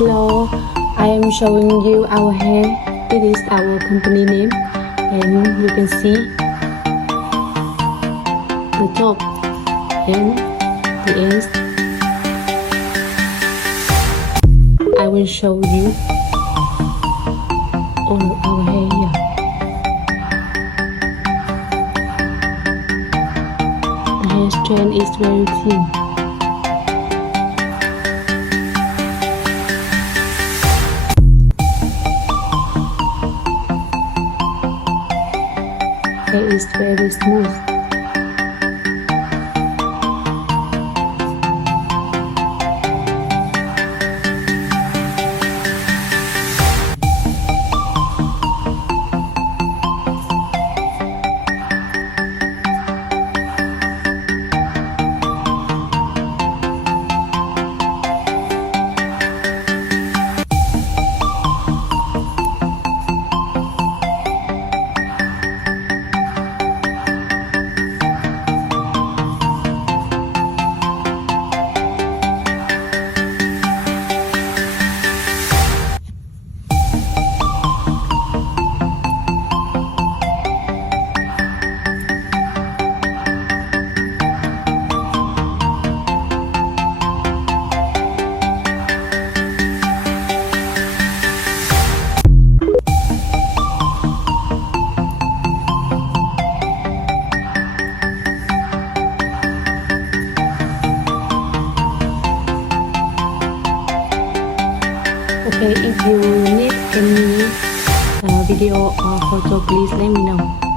Hello, I am showing you our hair. It is our company name, and you can see the top and the ends. I will show you all of our hair here. The hair strand is very thin. Hair is very smooth. Okay, if you need any video or photo, please let me know.